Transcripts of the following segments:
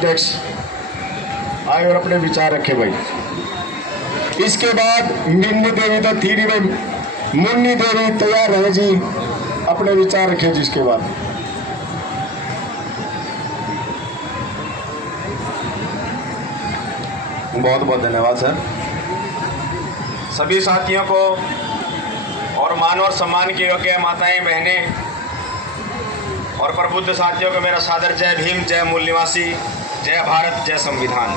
अध्यक्ष आए और अपने विचार रखे भाई। इसके बाद मिन्नी देवी तो थी भाई, मुन्नी देवी तैयार है जी, अपने विचार रखे जी। इसके बाद बहुत बहुत धन्यवाद सर। सभी साथियों को और मान और सम्मान के योग्य माताएं बहनें और प्रबुद्ध साथियों को मेरा सादर जय भीम, जय मूल निवासी, जय भारत, जय संविधान।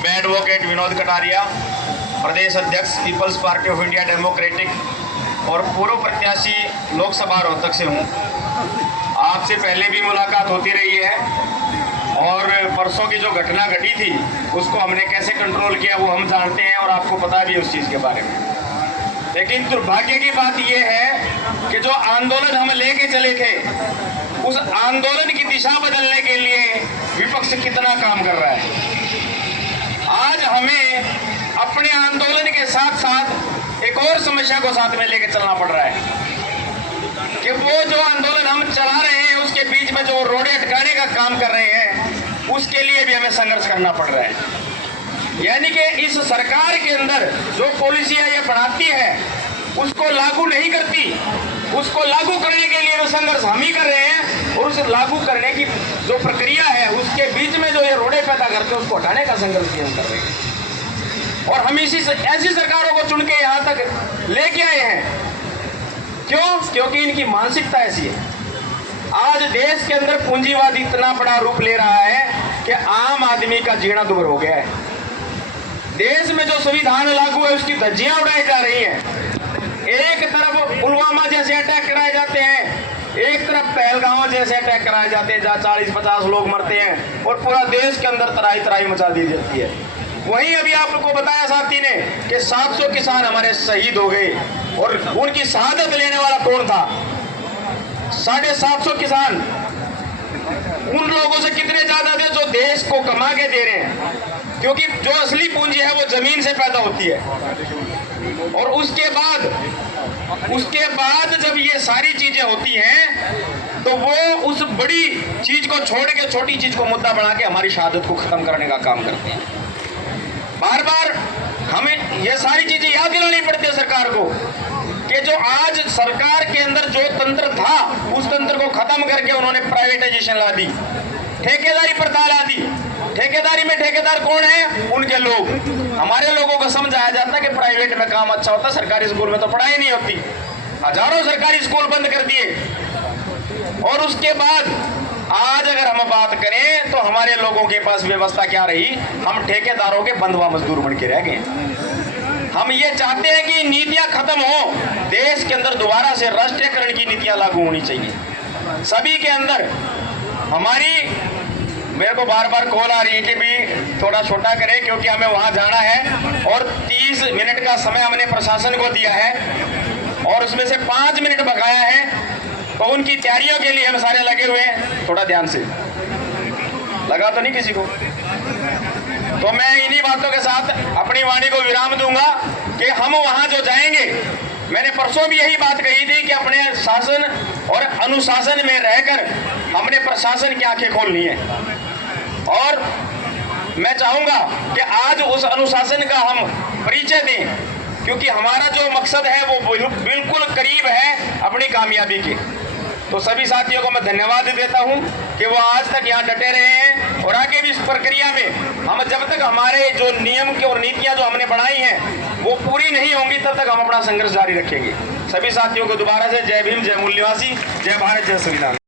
मैं एडवोकेट विनोद कटारिया, प्रदेश अध्यक्ष People's Party of India Democratic और पूर्व प्रत्याशी लोकसभा रोहतक से हूँ। आपसे पहले भी मुलाकात होती रही है और परसों की जो घटना घटी थी उसको हमने कैसे कंट्रोल किया वो हम जानते हैं और आपको पता भी उस चीज़ के बारे में। लेकिन दुर्भाग्य की बात यह है कि जो आंदोलन हम लेके चले थे उस आंदोलन की दिशा बदलने के लिए विपक्ष कितना काम कर रहा है। आज हमें अपने आंदोलन के साथ साथ एक और समस्या को साथ में लेके चलना पड़ रहा है कि वो जो आंदोलन हम चला रहे हैं उसके बीच में जो रोड़े अटकाने का काम कर रहे हैं उसके लिए भी हमें संघर्ष करना पड़ रहा है। यानी कि इस सरकार के अंदर जो पॉलिसियां ये बनाती है उसको लागू नहीं करती, उसको लागू करने के लिए संघर्ष हम ही कर रहे हैं और उस लागू करने की जो प्रक्रिया है उसके बीच में जो ये रोड़े पैदा करते हैं उसको हटाने का संघर्ष भी हम कर रहे हैं। और हम ऐसी सरकारों को चुन के यहाँ तक लेके आए हैं। क्यों? क्योंकि इनकी मानसिकता ऐसी है। आज देश के अंदर पूंजीवाद इतना बड़ा रूप ले रहा है कि आम आदमी का जीना दुभर हो गया है। देश में जो संविधान लागू है उसकी धज्जियां उड़ाई जा रही हैं। एक तरफ पुलवामा जैसे अटैक कराए जाते हैं, एक तरफ पहलगांव जैसे अटैक कराए जाते हैं जहाँ 40-50 लोग मरते हैं और पूरा देश के अंदर तराई तराई मचा दी जाती है। वहीं अभी आपको बताया साथी ने कि 700 किसान हमारे शहीद हो गए और उनकी शहादत लेने वाला कौन था? 750 किसान। उन लोगों से कितने ज्यादा थे जो देश को कमा के दे रहे हैं, क्योंकि जो असली पूंजी है वो जमीन से पैदा होती है। और उसके बाद जब ये सारी चीजें होती हैं तो वो उस बड़ी चीज को छोड़ के छोटी चीज को मुद्दा बना के हमारी शहादत को खत्म करने का काम करते हैं। बार बार हमें ये सारी चीजें याद दिलानी पड़ती है सरकार को कि जो आज सरकार के अंदर जो तंत्र था उस तंत्र को खत्म करके उन्होंने प्राइवेटाइजेशन ला दी, ठेकेदारी प्रथा ला दी। ठेकेदारी में ठेकेदार कौन है? उनके लोग। हमारे लोगों को समझाया जाता है कि प्राइवेट में काम अच्छा होता, सरकारी स्कूल में तो पढ़ाई नहीं होती। हजारों सरकारी स्कूल बंद कर दिए। और उसके बाद आज अगर हम बात करें तो हमारे लोगों के पास व्यवस्था क्या रही? हम ठेकेदारों के बंधुआ मजदूर बन के रह गए। हम ये चाहते हैं कि नीतियां खत्म हो, देश के अंदर दोबारा से राष्ट्रीयकरण की नीतियां लागू होनी चाहिए सभी के अंदर। मेरे को बार बार कॉल आ रही है कि भी थोड़ा छोटा करें क्योंकि हमें वहां जाना है और 30 मिनट का समय हमने प्रशासन को दिया है और उसमें से 5 मिनट बकाया है, तो उनकी तैयारियों के लिए हम सारे लगे हुए हैं। थोड़ा ध्यान से लगा तो नहीं किसी को? तो मैं इन्हीं बातों के साथ अपनी वाणी को विराम दूंगा कि हम वहां जो जाएंगे, मैंने परसों भी यही बात कही थी कि अपने शासन और अनुशासन में रहकर हमने प्रशासन की आंखें खोलनी है। और मैं चाहूंगा कि आज उस अनुशासन का हम परिचय दें, क्योंकि हमारा जो मकसद है वो बिल्कुल करीब है अपनी कामयाबी के। तो सभी साथियों को मैं धन्यवाद देता हूं कि वो आज तक यहाँ डटे रहे हैं और आगे भी इस प्रक्रिया में हम जब तक हमारे जो नियम के और नीतियां जो हमने बनाई हैं वो पूरी नहीं होंगी तब तक हम अपना संघर्ष जारी रखेंगे। सभी साथियों को दोबारा से जय भीम, जय मूल निवासी, जय भारत, जय संविधान।